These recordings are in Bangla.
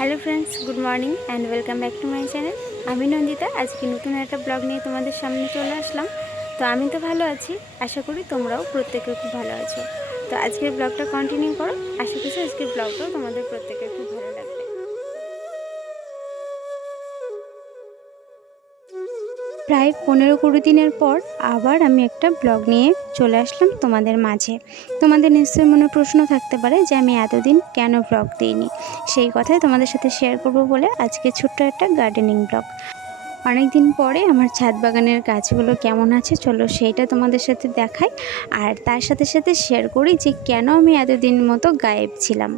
Hello friends, good morning and welcome back to my channel. আমি নন্দিতা, আজকে নতুন একটা ব্লগ নিয়ে তোমাদের সামনে চলে আসলাম। তো আমি তো ভালো আছি, আশা করি তোমরাও প্রত্যেকে খুব ভালো আছো। তো আজকের ব্লগটা কন্টিনিউ করো। আশা করছি আজকের ব্লগটাও তোমাদের প্রত্যেকের খুব প্রায় পনেরো কুড়ি দিনের পর আবার আমি একটা ব্লগ নিয়ে চলে আসলাম তোমাদের মাঝে। তোমাদের নিশ্চয়ই মনে প্রশ্ন থাকতে পারে যে আমি এতদিন কেন ব্লগ দিইনি? সেই কথাই তোমাদের সাথে শেয়ার করব বলে আজকে ছোট্ট একটা গার্ডেনিং ব্লগ। অনেক দিন পরে আমার ছাদ বাগানের গাছগুলো কেমন আছে চলো সেইটা তোমাদের সাথে দেখাই। আর তার সাথে সাথে শেয়ার করি যে কেন আমি এতদিন মতো গায়েব ছিলাম।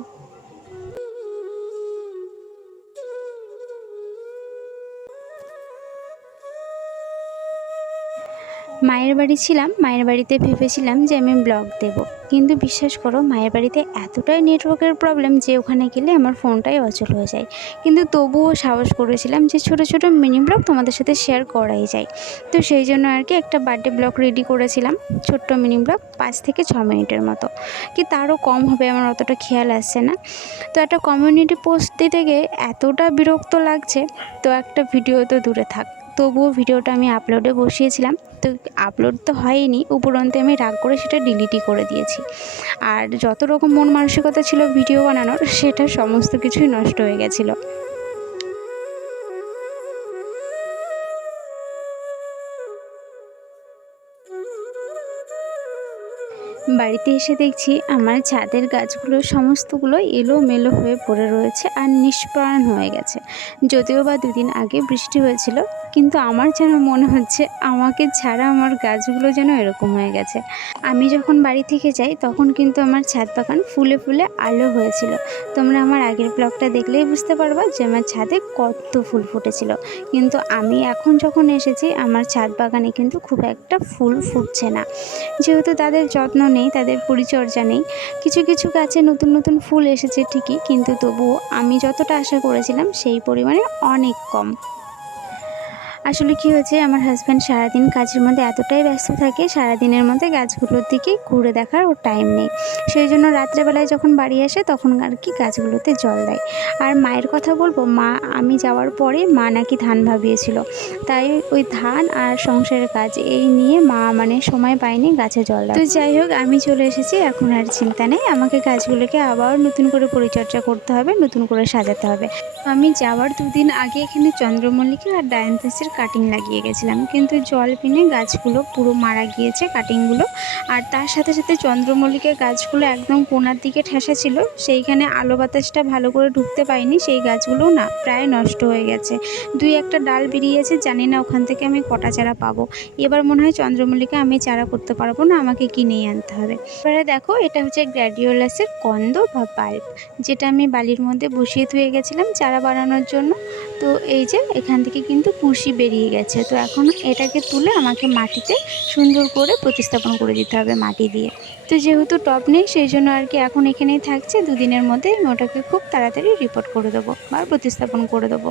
মায়ের বাড়ি ছিলাম, মায়ের বাড়িতে ভেবেছিলাম যে আমি ব্লগ দেব। কিন্তু বিশ্বাস করো, মায়ের বাড়িতে এতটাই নেটওয়ার্কের প্রবলেম যে ওখানে গেলে আমার ফোনটাই অচল হয়ে যায়। কিন্তু তবুও সাহস করেছিলাম যে ছোট ছোট মিনি ব্লগ তোমাদের সাথে শেয়ার করাই যায়। তো সেই জন্য আর কি একটা বার্থডে ব্লগ রেডি করেছিলাম, ছোট্ট মিনি ব্লগ, পাঁচ থেকে ছ মিনিটের মতো। কি তারও কম হবে আমার অতটা খেয়াল আসছে না। তো একটা কমিউনিটি পোস্ট দিতে গিয়ে এতটা বিরক্ত লাগছে, তো একটা ভিডিও তো দূরে থাক। তবুও ভিডিওটা আমি আপলোডে বসিয়েছিলাম। তো আপলোড তো হয়নি, উপরন্তে আমি রাগ করে সেটা ডিলিটই করে দিয়েছি। আর যত রকম মন মানসিকতা ছিল ভিডিও বানানোর, সেটা সমস্ত কিছুই নষ্ট হয়ে গেছিল। বাড়িতে এসে দেখছি আমার ছাদের গাছগুলো সমস্তগুলো এলোমেলো হয়ে পড়ে রয়েছে আর নিষ্প্রাণ হয়ে গেছে। যদিও বা দুদিন আগে বৃষ্টি হয়েছিল কিন্তু আমার যেন মনে হচ্ছে আমাকে ছাড়া আমার গাছগুলো যেন এরকম হয়ে গেছে। আমি যখন বাড়ি থেকে যাই, তখন কিন্তু আমার ছাদ বাগান ফুলে ফুলে আলো হয়েছিল। তোমরা আমার আগের ব্লগটা দেখলেই বুঝতে পারবা যে আমার ছাদে কত ফুল ফুটেছিল। কিন্তু আমি এখন যখন এসেছি, আমার ছাদ বাগানে কিন্তু খুব একটা ফুল ফুটছে না। যেহেতু তাদের যত্ন নেই, তাদের পরিচর্যা নেই, কিছু কিছু গাছে নতুন নতুন ফুল এসেছে ঠিকই, কিন্তু তবুও আমি যতটা আশা করেছিলাম, সেই পরিমাণে অনেক কম। আসলে কি হয়েছে, আমার হাজব্যান্ড সারাদিন কাজের মধ্যে এতটাই ব্যস্ত থাকে, সারাদিনের মধ্যে গাছগুলোর দিকে ঘুরে দেখার ওর টাইম নেই। সেই জন্য রাত্রেবেলায় যখন বাড়ি আসে, তখন আর কি গাছগুলোতে জল দেয়। আর মায়ের কথা বলব, মা, আমি যাওয়ার পরে মা নাকি ধান ভাবিয়েছিল। তাই ওই ধান আর সংসারের কাজ এই নিয়ে মা মানে সময় পায়নি গাছে জল। তো যাই হোক, আমি চলে এসেছি, এখন আর চিন্তা নেই। আমাকে গাছগুলোকে আবার নতুন করে পরিচর্যা করতে হবে, নতুন করে সাজাতে হবে। আমি যাওয়ার দুদিন আগে এখানে চন্দ্রমল্লিকা আর ডায়ান্থাসের কাটিং লাগিয়ে গেছিলাম। কিন্তু জল পিনে গাছগুলো পুরো মারা গিয়েছে কাটিংগুলো আর তার সাথে সাথে চন্দ্রমল্লিকের গাছগুলো একদম কোনার দিকে ঠেসা ছিল। সেইখানে আলো বাতাসটা ভালো করে ঢুকতে পাইনি সেই গাছগুলো না প্রায় নষ্ট হয়ে গেছে। দুই একটা ডাল বেরিয়েছে, জানি না ওখান থেকে আমি কটা চারা পাবো। এবার মনে হয় চন্দ্রমল্লিকা আমি চারা করতে পারব না, আমাকে কিনেই আনতে হবে। এবারে দেখো, এটা হচ্ছে গ্র্যাডিওলাসের কন্দ বা পাল্প, যেটা আমি বালির মধ্যে বসিয়ে ধুয়ে গেছিলাম চারা বানানোর জন্য। তো এই যে এখান থেকে কিন্তু কুশি বেরিয়ে গেছে। তো এখন এটাকে তুলে আমাকে মাটিতে সুন্দর করে প্রতিস্থাপন করে দিতে হবে মাটি দিয়ে। তো যেহেতু টপ নেই, সেই জন্য আর কি এখন এখানেই থাকছে। দুদিনের মধ্যে আমি ওটাকে খুব তাড়াতাড়ি রিপোর্ট করে দেবো বা প্রতিস্থাপন করে দেবো।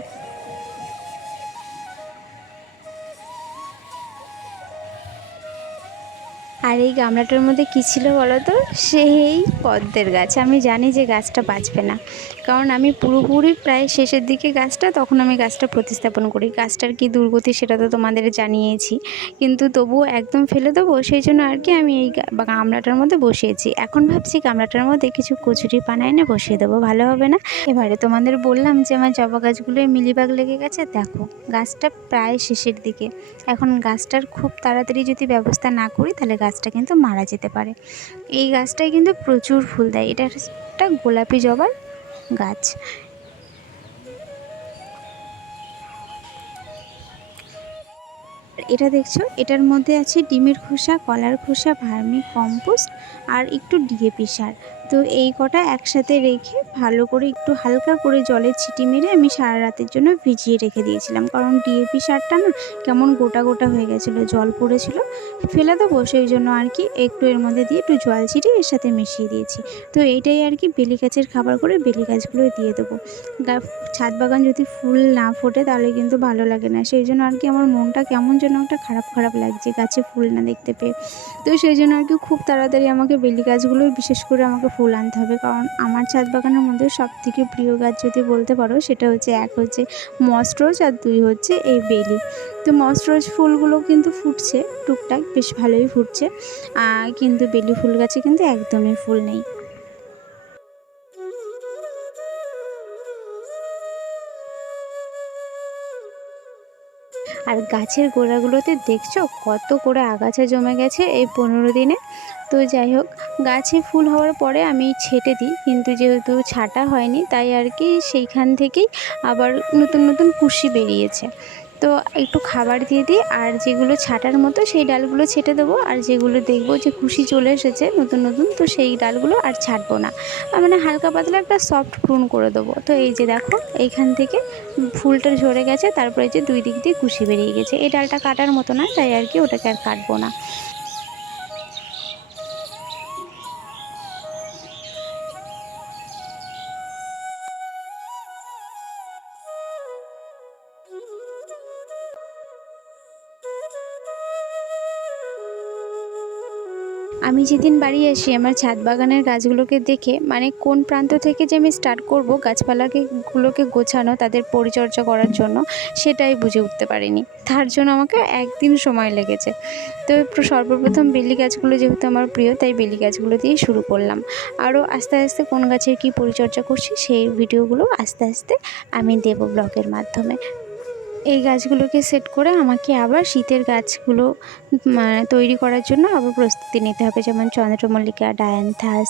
আর এই গামলাটার মধ্যে কী ছিল বলো তো? সেই পদ্মের গাছ। আমি জানি যে গাছটা বাঁচবে না। কারণ আমি পুরোপুরি প্রায় শেষের দিকে গাছটা, তখন আমি গাছটা প্রতিস্থাপন করি। গাছটার কি দুর্গতি সেটা তো তোমাদের জানিয়েছি। কিন্তু তবুও একদম ফেলে দেবো, সেই জন্য আর কি আমি এই গামলাটার মধ্যে বসিয়েছি। এখন ভাবছি গামলাটার মধ্যে কিছু কচুরি পানা এনে বসিয়ে দেবো, ভালো হবে না। এবারে তোমাদের বললাম যে আমার জবা গাছগুলোয় মিলিবাগ লেগে গেছে। দেখো, গাছটা প্রায় শেষের দিকে। এখন গাছটার খুব তাড়াতাড়ি যদি ব্যবস্থা না করি, তাহলে গাছটা কিন্তু মারা যেতে পারে। এই গাছটাই কিন্তু প্রচুর ফুল দেয়। এটা একটা গোলাপি জবার গাছ। এটা দেখছ? এটার মধ্যে আছে ডিমের খোসা, কলার খোসা, ভার্মি কম্পোস্ট আর একটু ডিএপি সার। তো এই কটা একসাথে রেখে ভালো করে একটু হালকা করে জলে ছিটি মেরে আমি সারা রাতের জন্য ভিজিয়ে রেখে দিয়েছিলাম। কারণ ডিএপি সারটা না কেমন গোটা গোটা হয়ে গেছিল, জল পড়েছিল। ফেলে দেবো সেই জন্য আর কি একটু এর মধ্যে দিয়ে একটু জল ছিটিয়ে এর সাথে মিশিয়ে দিয়েছি। তো এইটাই আর কি বেলি গাছের খাবার করে বেলি গাছগুলো দিয়ে দেবো। ছাদ বাগান যদি ফুল না ফোটে তাহলে কিন্তু ভালো লাগে না। সেই জন্য আর কি আমার মনটা কেমন যেন একটা খারাপ খারাপ লাগছে গাছে ফুল না দেখতে পেয়ে। তো সেই জন্য আর কি খুব তাড়াতাড়ি আমাকে বেলি গাছগুলো, বিশেষ করে আমাকে ফুল আনতে হবে। কারণ আমার ছাদ বাগানের মধ্যে সব থেকে প্রিয় গাছ যদি বলতে পারো, সেটা হচ্ছে এক হচ্ছে মস্টরোজ আর দুই হচ্ছে এই বেলি। তো মস্টরোজ ফুলগুলো কিন্তু ফুটছে, টুকটাক বেশ ভালোই ফুটছে। কিন্তু বেলি ফুল গাছে কিন্তু একদমই ফুল নেই। আর গাছের গোড়াগুলোতে দেখছ কত করে আগাছা জমে গেছে এই পনেরো দিনে? তো যাই হোক, গাছে ফুল হওয়ার পরে আমি ছেটে দিই, কিন্তু যেহেতু ছাটা হয়নি, তাই আর কি সেইখান থেকেই আবার নতুন নতুন কুশি বেরিয়েছে। তো একটু খাবার দিয়ে দিই, আর যেগুলো ছাটার মতো সেই ডালগুলো ছেটে দেবো। আর যেগুলো দেখব যে খুশি চলে এসেছে নতুন নতুন, তো সেই ডালগুলো আর ছাটবো না। মানে হালকা পাতলা একটা সফট প্রুন করে দেবো। তো এই যে দেখো, এইখান থেকে ফুলটা ঝরে গেছে, তারপরে যে দুই দিক দিয়ে কুশি বেরিয়ে গেছে। এই ডালটা কাটার মতো না, তাই আর কি ওটাকে আর কাটবো না। আমি যেদিন বাড়ি আসি, আমার ছাদ বাগানের গাছগুলোকে দেখে মানে কোন প্রান্ত থেকে যে আমি স্টার্ট করব, গাছপালাকে গুলোকে গোছানো, তাদের পরিচর্যা করার জন্য, সেটাই বুঝে উঠতে পারিনি। তার জন্য আমাকে একদিন সময় লেগেছে। তো সর্বপ্রথম বেলি গাছগুলো যেহেতু আমার প্রিয়, তাই বেলি গাছগুলো দিয়ে শুরু করলাম। আরও আস্তে আস্তে কোন গাছের কী পরিচর্যা করছি, সেই ভিডিওগুলো আস্তে আস্তে আমি দেবো ব্লগের মাধ্যমে। এই গাছগুলোকে সেট করে আমাকে আবার শীতের গাছগুলো মানে তৈরি করার জন্য আবার প্রস্তুতি নিতে হবে। যেমন চন্দ্রমল্লিকা, ডায়ান্থাস,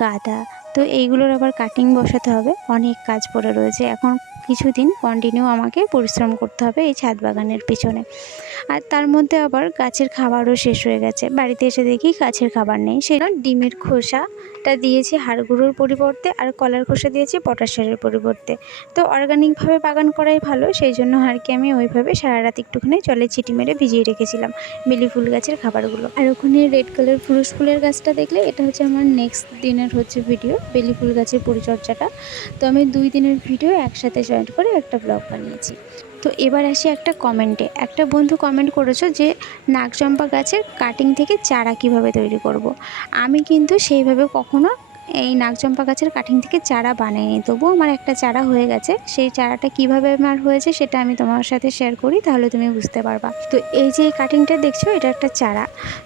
গাঁদা। তো এইগুলোর আবার কাটিং বসাতে হবে। অনেক কাজ পড়ে রয়েছে। এখন কিছুদিন কন্টিনিউ আমাকে পরিশ্রম করতে হবে এই ছাদ বাগানের পিছনে। আর তার মধ্যে আবার গাছের খাবারও শেষ হয়ে গেছে। বাড়িতে এসে দেখি গাছের খাবার নেই। সেটা ডিমের খোসাটা দিয়েছি হাড় গুঁড়োর পরিবর্তে আর কলার খোসা দিয়েছি পটাশ সারের পরিবর্তে। তো অর্গানিকভাবে বাগান করাই ভালো, সেই জন্য আর কি আমি ওইভাবে সারা রাত একটুখানি জলে ছিটি মেরে ভিজিয়ে রেখেছিলাম বেলি ফুল গাছের খাবারগুলো। আর ওখানে রেড কালার ফুরুষ ফুলের গাছটা দেখলে এটা হচ্ছে আমার নেক্সট দিনের হচ্ছে ভিডিও বেলি ফুল গাছের পরিচর্যাটা। তো আমি দুই দিনের ভিডিও একসাথে জয়েন্ট করে একটা ব্লগ বানিয়েছি। তো এবার আসি একটা কমেন্টে একটা বন্ধু কমেন্ট করেছ যে, নাগচম্পা গাছের কাটিং থেকে চারা কীভাবে তৈরি করব। আমি কিন্তু সেইভাবে কখনো এই নাগচম্পা গাছের কাটিং থেকে চারা বানাইনি তবুও আমার একটা চারা হয়ে গেছে। সেই চারাটা কীভাবে আমার হয়েছে সেটা আমি তোমার সাথে শেয়ার করি, তাহলে তুমি বুঝতে পারবা। তো এই যে কাটিংটা দেখছ, এটা একটা চারা।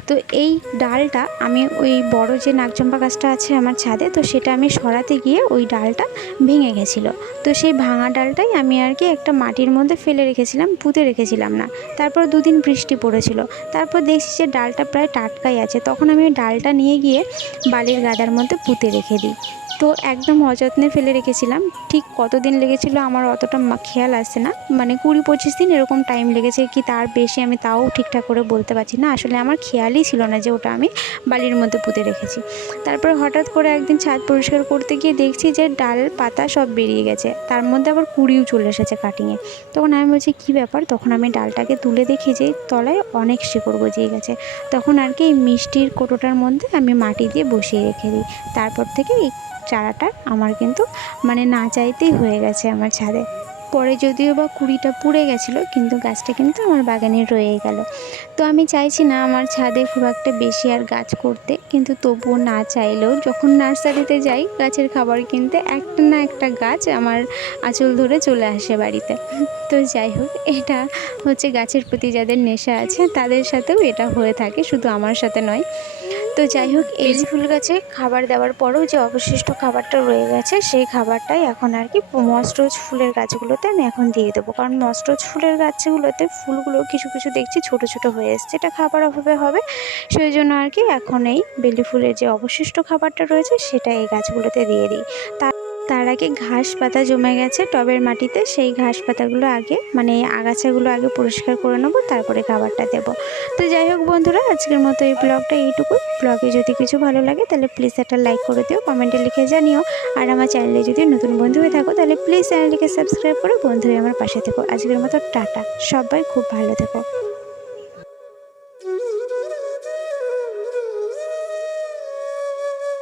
তো এই ডালটা আমি ওই বড় যে নাগচম্পা গাছটা আছে আমার ছাদে, তো সেটা আমি সরাতে গিয়ে ওই ডালটা ভেঙে গেছিল। তো সেই ভাঙা ডালটাই আমি আর কি একটা মাটির মধ্যে ফেলে রেখেছিলাম, পুঁতে রেখেছিলাম না। তারপর দুদিন বৃষ্টি পড়েছিল। তারপর দেখছি যে ডালটা প্রায় টাটকাই আছে। তখন আমি ওই ডালটা নিয়ে গিয়ে বালির গাদার মধ্যে পুঁতে রেখে দিই। তো একদম অযত্নে ফেলে রেখেছিলাম। ঠিক কতদিন লেগেছিল আমার অতটা খেয়াল আসছে না। মানে কুড়ি পঁচিশ দিন এরকম টাইম লেগেছে কি তার বেশি আমি তাও ঠিকঠাক করে বলতে পারছি না। আসলে আমার খেয়ালই ছিল না যে ওটা আমি বালির মধ্যে পুঁতে রেখেছি। তারপর হঠাৎ করে একদিন ছাদ পরিষ্কার করতে গিয়ে দেখছি যে ডাল, পাতা সব বেরিয়ে গেছে। তার মধ্যে আবার কুড়িও চলে এসেছে কাটিংয়ে তখন আমি বলছি, কী ব্যাপার? তখন আমি ডালটাকে তুলে দেখি যে তলায় অনেক শিকড় গজিয়ে গেছে। তখন আর কি মিষ্টির কোটোটার মধ্যে আমি মাটি দিয়ে বসিয়ে রেখে দিই। তারপর থেকে এই চারাটা আমার কিন্তু মানে না চাইতেই হয়ে গেছে আমার ছাদে। পরে যদিও বা কুড়িটা পুড়ে গেছিল, কিন্তু গাছটা কিন্তু আমার বাগানে রয়ে গেল। তো আমি চাইছি না আমার ছাদে খুব একটা বেশি আর গাছ করতে, কিন্তু তবুও না চাইলেও যখন নার্সারিতে যাই, গাছের খাবার কিনতে একটা না একটা গাছ আমার আঁচল ধরে চলে আসে বাড়িতে। তো যাই হোক, এটা হচ্ছে গাছের প্রতি যাদের নেশা আছে, তাদের সাথেও এটা হয়ে থাকে, শুধু আমার সাথে নয়। তো যাই হোক, এই ফুল গাছে খাবার দেওয়ার পরেও যে অবশিষ্ট খাবারটা রয়ে গেছে, সেই খাবারটাই এখন আর কি মস্টরোজ ফুলের গাছগুলোতে আমি এখন দিয়ে দেবো। কারণ মস্টরোজ ফুলের গাছগুলোতে ফুলগুলো কিছু কিছু দেখছি ছোট ছোট হয়ে এসছে, এটা খাবার অভাবে হবে। সেই জন্য আর কি এখন এই বেলি ফুলের যে অবশিষ্ট খাবারটা রয়েছে, সেটা এই গাছগুলোতে দিয়ে দিই। তার তার আগে ঘাস পাতা জমে গেছে টবের মাটিতে, সেই ঘাস পাতাগুলো আগে মানে আগাছাগুলো আগে পরিষ্কার করে নেব, তারপরে খাবারটা দেবো। তো যাই হোক বন্ধুরা, আজকের মতো এই ব্লগটা এইটুকু ব্লগে যদি কিছু ভালো লাগে, তাহলে প্লিজ একটা লাইক করে দিও কমেন্টে লিখে জানিও। আর আমার চ্যানেলে যদি নতুন বন্ধু হয়ে থাকো, তাহলে প্লিজ চ্যানেলটিকে সাবস্ক্রাইব করে বন্ধু হয়ে আমার পাশে থেকো। আজকের মতো টাটা, সবাই খুব ভালো থেকো।